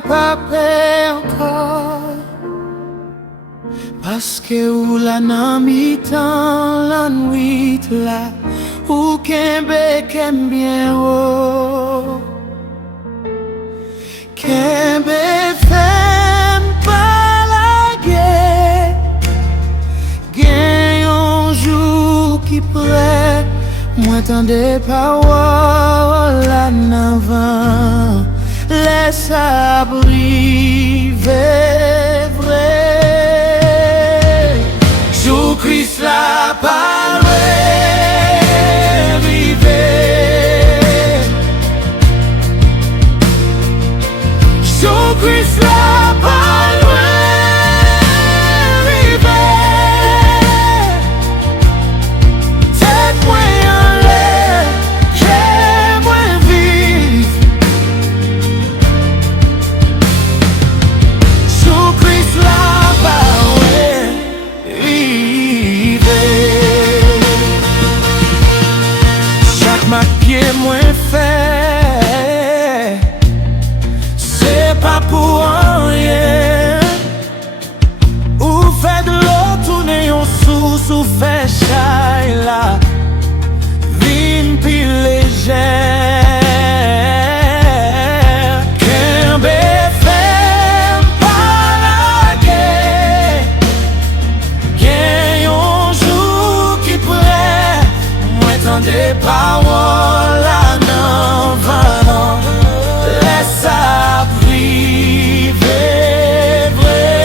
mwen pa pe ankor, paske ou la nan mi tan la nwit la, ou kembe kembyen o. Kembe fem pa lage, gen yon jou ki pre, mwen tande parol la nan van, laisse à briver vrai. Jou Kris la parole rive. Jou Kris la parole rive. Tête mwen en l'air, j'aime mwen vive. Jou Kris la parole rive. Chaque maquille mwen fait, c'est pas pour rien. Ou fait de l'eau tourner yon sous, ou fait chay la vin pi légère. Kembe fem pa lage, gen yon jou ki pre, mwen tande parol la nan van, laisse à briver vrai.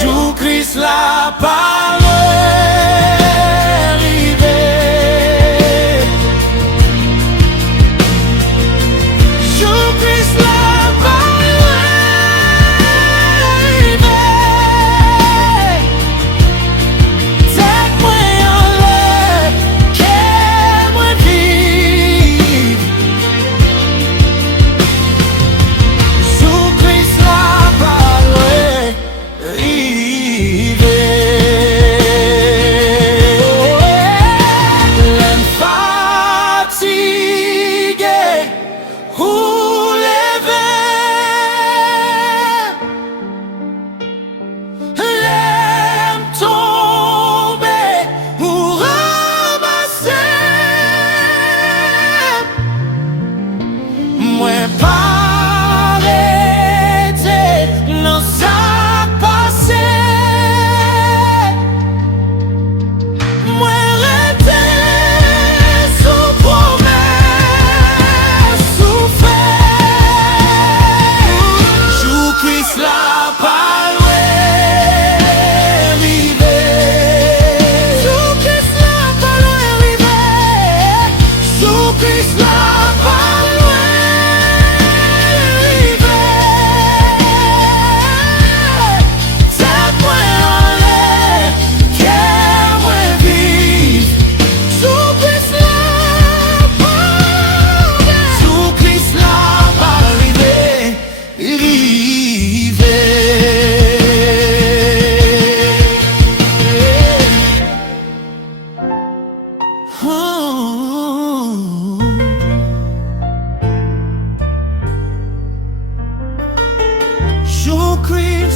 Jou Kris la parole rive. Jou Kris la parole rive. Tête mwen en l'air, kè mwen vive. Jou Kris la parole rive. Lwen fatigué ou levé, lem tombe ou ramase, mwen pa rete nan sa pase. Mwen rete sou promès sou fè. Jou Kris la parole rive. Jou Kris la parole rive. Jou Kris la parole rive. Tête mwen en l'air, kè mwen vive. Jou Kris la parole. Jou Kris la parole rive. Jou Kris